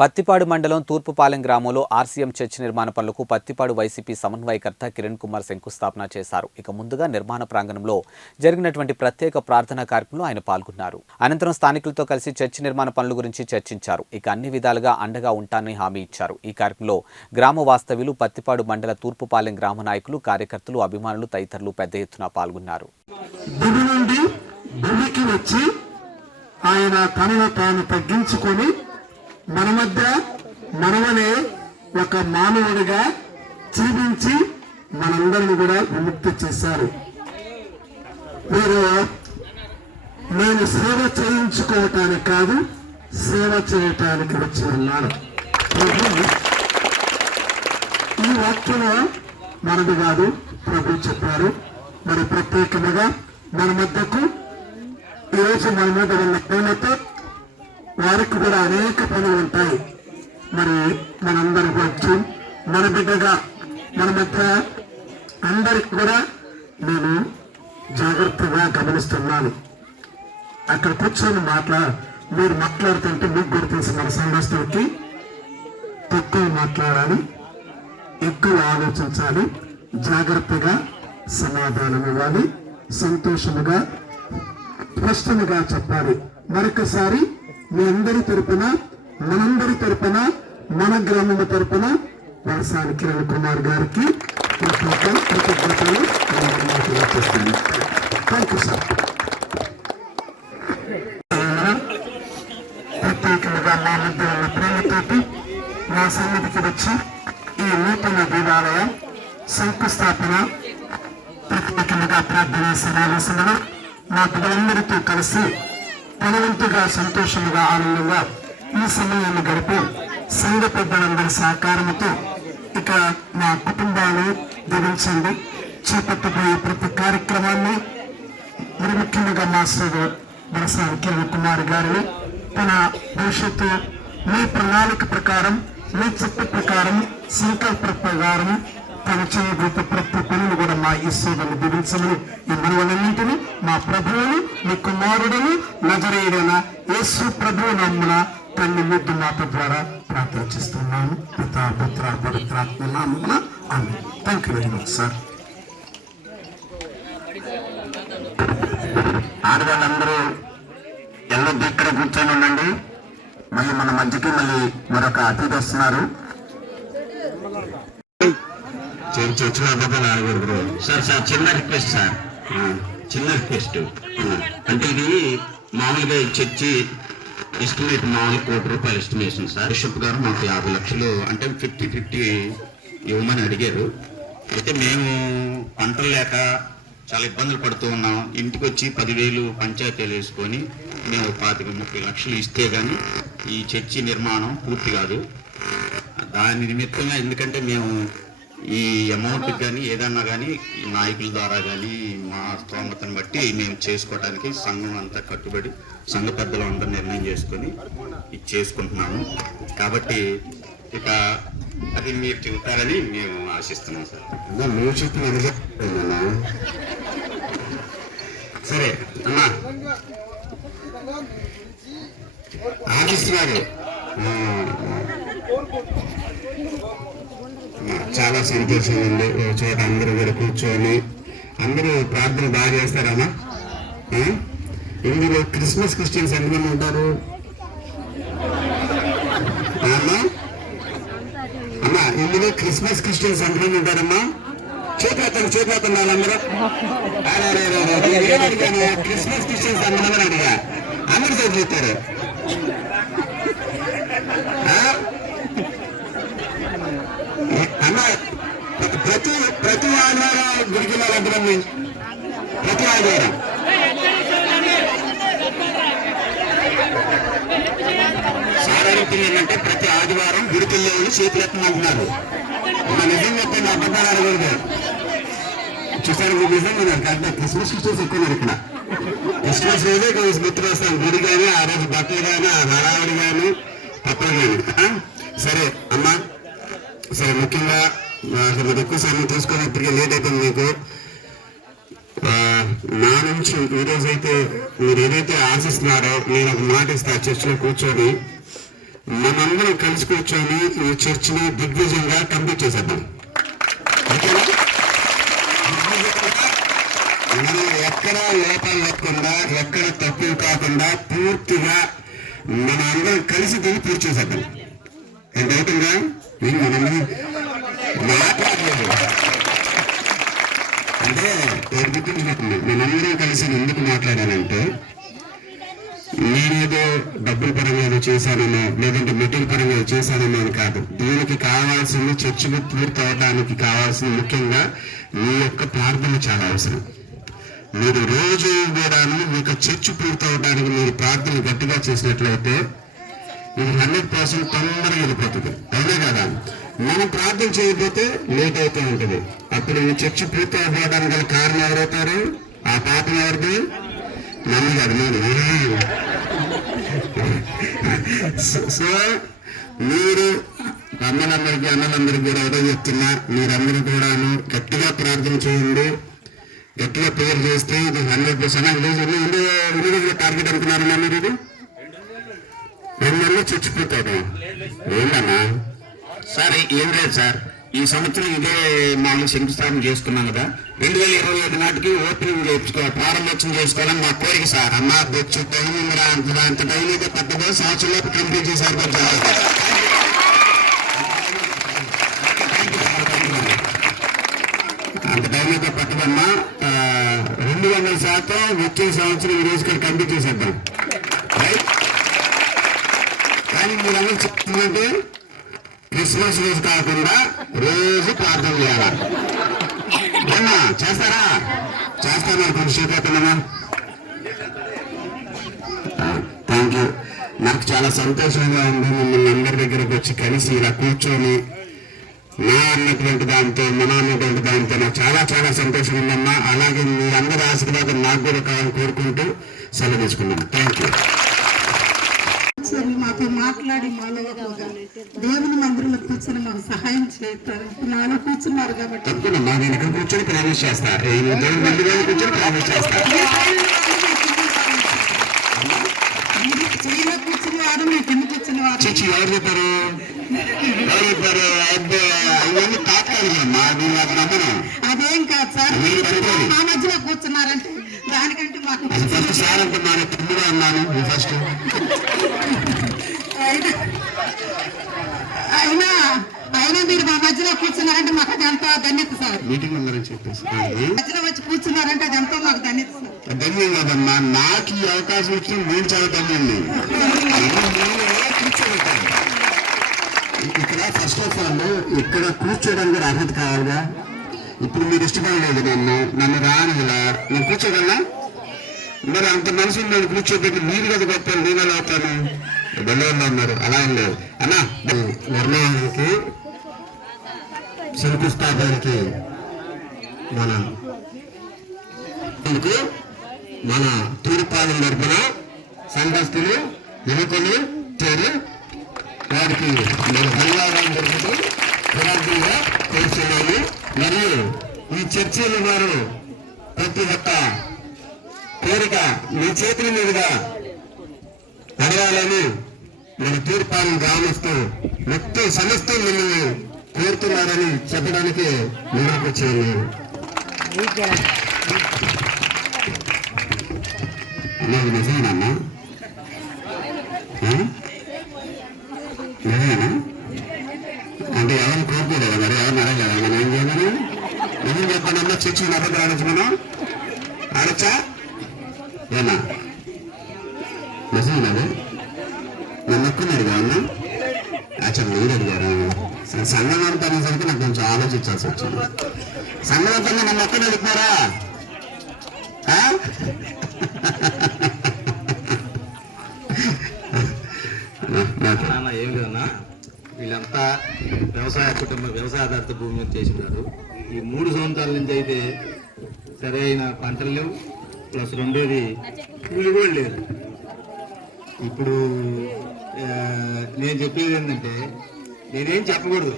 పత్తిపాడు మండలం తూర్పుపాలెం గ్రామంలో RCM church నిర్మాణ పనులకు పత్తిపాడు వైసీపీ సమన్వయకర్త కిరణ్ కుమార్ శంకుస్థాపన చేశారు. ఇక ముందుగా నిర్మాణ ప్రాంగణంలో జరిగినటువంటి ప్రత్యేక ప్రార్థనా కార్యక్రమంలో ఆయన పాల్గొన్నారు. అనంతరం స్థానికులతో కలిసి చర్చ్ నిర్మాణ పనుల గురించి చర్చించారు. ఇక అన్ని విధాలుగా అండగా ఉంటానని హామీ ఇచ్చారు. ఈ కార్యక్రమంలో గ్రామ వాస్తవ్యులు పత్తిపాడు మండల తూర్పుపాలెం గ్రామ నాయకులు కార్యకర్తలు అభిమానులు తదితరులు పెద్ద ఎత్తున పాల్గొన్నారు. ఆయన తనను తాను తగ్గించుకొని మన మధ్య మనమనే ఒక మానవుడిగా జీవించి మనందరిని కూడా విముక్తి చేశారు. మీరు నేను సేవ చేయించుకోవటానికి కాదు సేవ చేయటానికి వచ్చి ఉన్నాను ఈ వాక్యము మనది కాదు ప్రభు చెప్పారు. మరి ప్రత్యేకముగా మన మధ్యకు ఈరోజు మన మీద ఉన్న ప్రేమతో వారికి కూడా అనేక పనులు ఉంటాయి. మరి మనందరూ వచ్చి మన బిడ్డగా మన మధ్య అందరికి కూడా నేను జాగ్రత్తగా గమనిస్తున్నాను అక్కడ కూర్చొని మాట్లా మీరు మాట్లాడుతుంటే మీకు కూడా తెలుసు మన సంఘస్థులకి తక్కువ మాట్లాడాలి ఎక్కువ ఆలోచించాలి జాగ్రత్తగా సమాధానం ఇవ్వాలి సంతోషముగా స్పష్టముగా చెప్పాలి. మరొకసారి మీ అందరి తరపున మనందరి తరపున మన గ్రామం తరపున వరసాని కిరణ్ కుమార్ గారికి. కృతజ్ఞతలు థ్యాంక్ యూ సార్ ప్రత్యేకంగా మా మధ్య ఉన్న ప్రేమతోటి నా సన్నిధికి వచ్చి ఈ నూతన దేవాలయం శంకుస్థాపన ప్రత్యేకంగా ప్రార్థన సమావేశంలో మా పిల్లలందరితో కలిసి తనవంతుగా సంతోషముగా ఆనందంగా ఈ సమయాన్ని గడిపి సంఘ పెద్దలందరి సహకారంతో ఇక మా కుటుంబాలు దివించండి. చేపట్టబోయే ప్రతి కార్యక్రమాన్ని మరి ముఖ్యంగా మాస్టర్ వరసాని కిరణ్ కుమార్ గారిని తన భవిష్యత్తు మీ ప్రణాళిక ప్రకారం మీ చెప్పు ప్రకారం సంకల్ప ప్రకారం తను చేయబోతే ప్రతి పనులు కూడా మా ఈశ్వరుని దీవించమని ఈ మనవలన్నింటినీ మా ప్రభువుని మీ కుమారుడని నజరేయుడైన యేసు ప్రభు నమ్మున తన్ని ముద్దు మాట ద్వారా ప్రార్థన చేస్తున్నాను. పితా పుత్ర పవిత్రాత్మ నామమున ఆమె thank you very much sir ఆడవాళ్ళందరూ ఎల్లొద్దు ఇక్కడ కూర్చొని ఉండండి. మళ్ళీ మన మధ్యకి మళ్ళీ మరొక అతిథి వస్తున్నారు. చర్చిన అబద్ధాలు ఆడకూడదు. సార్ సార్ చిన్న రిక్వెస్ట్ సార్. చిన్న రిక్వెస్ట్. అంటే ఇది మామూలుగా ఈ చర్చి ఎస్టిమేట్ మామూలు కోటి రూపాయలు ఎస్టిమేషన్ సార్. బిషప్ గారు మాకు యాభై లక్షలు అంటే ఫిఫ్టీ ఫిఫ్టీ ఇవ్వమని అడిగారు. అయితే మేము పంటలు లేక చాలా ఇబ్బందులు పడుతూ ఉన్నాం. ఇంటికి వచ్చి పదివేలు పంచాయతీలు వేసుకొని మేము పాతిక ముప్పై లక్షలు ఇస్తే కానీ ఈ చర్చి నిర్మాణం పూర్తి కాదు. దాని నిమిత్తంగా ఎందుకంటే మేము ఈ అమౌంట్ కానీ ఏదన్నా కానీ నాయకుల ద్వారా కానీ మా స్తోమతను బట్టి మేము చేసుకోవడానికి సంఘం అంతా కట్టుబడి సంఘ పెద్దలు అందరూ నిర్ణయం చేసుకొని ఇది చేసుకుంటున్నాము. కాబట్టి ఇక అది మీరు చెబుతారని మేము ఆశిస్తున్నాం సార్. మీరు సరే అమ్మా. ఆశిస్తున్నారు చాలా సంతోషంగా ఉంది ఒక చోట అందరూ కూడా కూర్చొని అందరూ ప్రార్థన బాగా చేస్తారమ్మా ఇందులో క్రిస్మస్ క్రిస్టియన్స్ ఎంతమంది ఉంటారు? అమ్మా. అమ్మా ఇందులో క్రిస్మస్ క్రిస్టియన్స్ ఎంతమంది ఉంటారమ్మా? చేపేస్తాను చేపేస్తాను వాళ్ళందరూ. క్రిస్మస్ క్రిస్టియన్స్ ఎంతమంది అడిగా? అందరూ చేతులు ఎత్తారు ఆ? అన్న ప్రతి ప్రతి ఆదివారం గుడికి వెళ్ళాలంటున్నాం ప్రతి ఆదివారం సాధారణంగా ఏంటంటే ప్రతి ఆదివారం గుడికి వెళ్ళే అంటున్నారు చేతులు ఎత్తమంటున్నారు. మన నిజం చెప్తే అబద్ధాలు అడగకూడదు చూసారు మీరు నిజంగా ఉన్నారు క్రిస్మస్ క్రిస్మస్ ఎక్కున్నారు ఇక్కడ. క్రిస్మస్ రోజే కొంచెం మిత్రులు వస్తాను గుడి కానీ ఆ రోజు బట్టలు కానీ ఆ హడావుడి కానీ పప్పులు కానీ సరే అమ్మా. సరే ముఖ్యంగా నాకు ఎక్కువ సమయం తీసుకొని ఇప్పటికే లేట్ అయిపోయింది మీకు ఆ, నా నుంచి ఈరోజు అయితే మీరు ఏదైతే ఆశిస్తున్నారో నేను ఒక మాట ఇస్తా చర్చిలో కూర్చొని మనందరం కలిసి కూర్చొని ఈ చర్చిని దిగ్విజయంగా కంప్లీట్ చేసేద్దాం. మనం ఎక్కడ లోపాలు లేకుండా ఎక్కడ తప్పులు కాకుండా పూర్తిగా మన అందరం కలిసి దీన్ని పూర్తి చేసేద్దాం. ఎంత నేను మనం మాట్లాడలేదు అంటే పేరు గుర్తుంచుకుంటుంది నేనందరం కలిసి ఎందుకు మాట్లాడానంటే నేనేదో డబ్బుల పరంగా ఏదో లేదంటే మెటీరియల్ పరంగా చేశానేమో అని కాదు. దీనికి కావాల్సింది చర్చలు పూర్తి అవడానికి కావాల్సింది ముఖ్యంగా మీ యొక్క ప్రార్థన చాలా అవసరం. మీరు రోజు కూడాను మీకు చర్చ్ పూర్తి అవడానికి మీరు ప్రార్థన గట్టిగా చేసినట్లయితే ఇది హండ్రెడ్ పర్సెంట్ తొందరగా వెళ్ళిపోతుంది. అవునే కదా? మనం ప్రార్థన చేయకపోతే లేట్ అవుతూ ఉంటుంది. అప్పుడు ఈ చర్చ పూర్తి అవ్వడానికి గల కారణం ఎవరవుతారు ఆ పాపం ఎవరిది? సో- మీరు అమ్మలందరికీ అన్నలందరికీ కూడా ఒకటే చెప్తున్నా. మీరందరూ కూడాను గట్టిగా ప్రార్థన చేయండి. గట్టిగా ప్రేయర్ చేస్తే ఇది హండ్రెడ్ పర్సెంట్ ఎన్ని టార్గెట్ అనుకున్నారన్నా మీరు? ఇది రెండు నెలలు చచ్చిపోతాడు ఏంటన్నా సార్ ఏం లేదు సార్. ఈ సంవత్సరం ఇదే మామూలు శంకుస్థాపన చేసుకున్నాం కదా. రెండు వేల ఇరవై ఐదు నాటికి ఓపెనింగ్ చేసుకో ప్రారంభోత్సవం చేసుకోవాలని మా కోరిక సార్. అమ్మ బొచ్చు టైం అంత అంత టైం అయితే పట్టదో సంవత్సరంలోపు కంప్లీట్ చేశారు కొంచెం అంత టైం అయితే పట్టదమ్మా. రెండు వందల శాతం వచ్చే సంవత్సరం ఈ రోజు ఇక్కడ కంప్లీట్ చేసేద్దాం. కానీ మీరు అందరూ చెప్తుందంటే క్రిస్మస్ రోజు కాకుండా రోజు ప్రార్థన చేయాలా? చేస్తారా చేస్తారా? చేస్తాను కొంచెంసేపు థ్యాంక్ యూ నాకు చాలా సంతోషంగా ఉంది మిమ్మల్ని అందరి దగ్గరకు వచ్చి కలిసి ఇలా కూర్చొని నా అన్నటువంటి దాంతో మన అన్నటువంటి దాంతో నాకు చాలా చాలా సంతోషంగా ఉందమ్మా. అలాగే మీ అందరి ఆశీర్వాదం నాకు కూడా కావాలని కోరుకుంటూ సెలవు తీసుకున్నాను థ్యాంక్ యూ కూర్చొని మాతో మాట్లాడి మాలో ఒక దేవుని కూర్చొని మాకు సహాయం చేస్తారు. నాలో కూర్చున్నారు కాబట్టి. తప్పకుండా నేను ఇక్కడ కూర్చొని ప్రామిస్ చేస్తా. ఈ కూర్చొని ప్రామిస్ చేస్తా. కూర్చుని వారు మీ కింద కూర్చుని వారు? చిచ్చి ఎవరు చెప్పారు? ఎవరు చెప్పారు? నాకు నమ్మను. అదేం కాదు సార్. మీరు. మా మధ్యలో కూర్చున్నారంటే దానికంటే మాకు ఫస్ట్ సార్ అంటే మా తమ్ముడు అన్నాను. ఫస్ట్. అయినా అయినా అయినా మీరు మా మధ్యలో కూర్చున్నారంటే మాకు అది ఎంతో ధన్యత సార్. మీటింగ్ ఉందని చెప్పేసి మధ్యలో వచ్చి కూర్చున్నారంటే అది ఎంతో మాకు ధన్యత సార్. ధన్యం కాదమ్మా? నాకు ఈ అవకాశం ఇచ్చిన నేను చాలా ధన్యం కూర్చోబెట్టాను ఇక్కడ ఫస్ట్ ఆఫ్ ఆల్ ఇక్కడ కూర్చోడానికి అర్హత కావాలిగా? ఇప్పుడు మీరు ఇష్టపడలేదు నన్ను. నన్ను రానిలా నేను కూర్చోగలనా? మరి అంత మనసు నేను కూర్చోబెట్టి మీరు కదా గొప్ప నేను ఎలా అవుతాను? బెల్లూరులో ఉన్నారు అలా ఏం లేదు. అన్నా నిర్ణయానికి శంకుస్థాపనకి మన మన తూర్పాలెం తరపున సంఘస్థులు యువకులు చేరి వారికి మన ధన్యవాదాలు జరుగుతూ ప్రార్థనగా కోరుచున్నాము మరియు ఈ చర్చలు వారు ప్రతి ఒక్క కోరిక మీ చేతుల మీదుగా అడగాలని మన తూర్పాలెం గ్రామస్తు మొత్తం సమస్తం మిమ్మల్ని కోరుతున్నారని చెప్పడానికి ముందుకు వచ్చాను అమ్మా ఇది నిజమేనమ్మా నిజమేనా? అంటే ఎవరిని కోరుకోలేదా మరి? ఎవరిని అడగలేదా? మనం ఏం చేయమని? నిజం చెప్పానమ్మా చర్చ అబద్ధం ఆడచ్చు మనం ఆడచ్చా? ఏనా నిజమేనది ఆలోచించాల్సి వచ్చింది. సంగవంతంగా నన్ను ఎక్కడ వెళ్తున్నారా నాన్న ఏం లేదన్నా వీళ్ళంతా వ్యవసాయ కుటుంబ వ్యవసాయ ఆధారిత భూమి మీద చేసినారు. ఈ మూడు సంవత్సరాల నుంచి అయితే సరైన పంటలు లేవు. ప్లస్ రెండోది కూలి కూడా లేదు ఇప్పుడు నేను చెప్పేది ఏంటంటే నేనేం చెప్పకూడదు.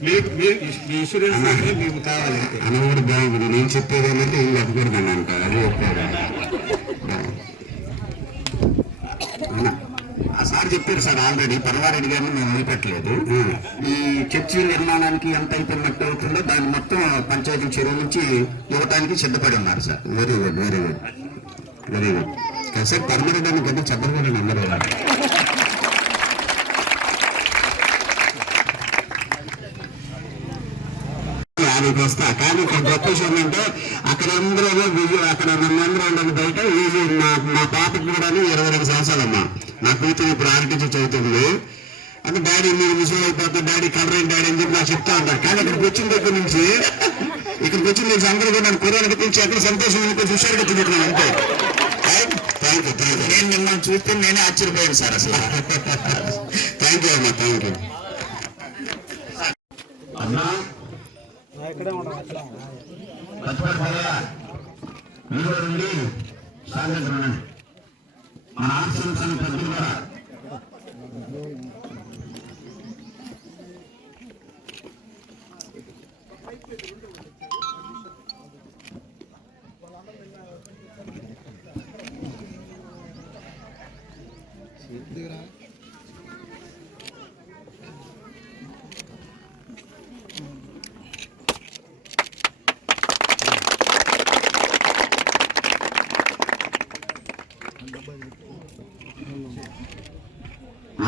ఇన్సూరెన్స్ మీకు కావాలంటే అనవాడు బాగుంది. నేను చెప్పేది ఏంటంటే ఏం చెప్పకూడదని అంట. అది చెప్పాడు సార్ చెప్పారు సార్ ఆల్రెడీ. పరవారెడ్డి గారిని మేము వదిలిపెట్టలేదు. ఈ చర్చి నిర్మాణానికి ఎంత అయితే మట్టి అవుతుందో దాన్ని మొత్తం పంచాయతీ చెరువు నుంచి ఇవ్వటానికి సిద్ధపడి ఉన్నారు sir. Very good very good very good sir పరమరెడ్డి అని గడ్డ చెప్పకూడదు అందరూ ఆడికి వస్తా. కానీ ఇక్కడ గొప్ప విషయం ఏంటంటే అక్కడ అందరూ అక్కడ నన్ను ఉండదు బయట ఈ మా మా పాపకి కూడా ఇరవై రెండు సంవత్సరాలమ్మా. నా కూతురు ఇప్పుడు ఆర్టిస్ట్ చదువుతుంది. అంటే డాడీ మీరు ముసలి అయిపోతే డాడీ కలర్ ఏంటి డాడీ అని చెప్పి నాకు చెప్తా ఉంటారు కానీ ఇక్కడికి వచ్చిన దగ్గర నుంచి ఇక్కడికి వచ్చిన నుంచి అందరూ కూడా నన్ను కొరియా గురించి ఎక్కడ సంతోషం హుషారుగా తిరుగుతున్నాను అంతే. థ్యాంక్ యూ థ్యాంక్ యూ నేను మిమ్మల్ని చూస్తే నేనే ఆశ్చర్యపోయాను సార్ అసలు. థ్యాంక్ యూ అమ్మా థ్యాంక్ యూ అన్నా మీరు నుండి సాయంత్రం మన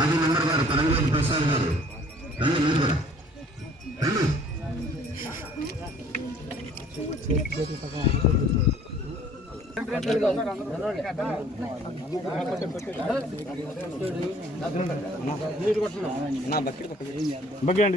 మాజీ మెంబర్ గారు పరంగేటి ప్రసాద్ గారు. రండి మీరు కూడా. రండి. Bucket bucket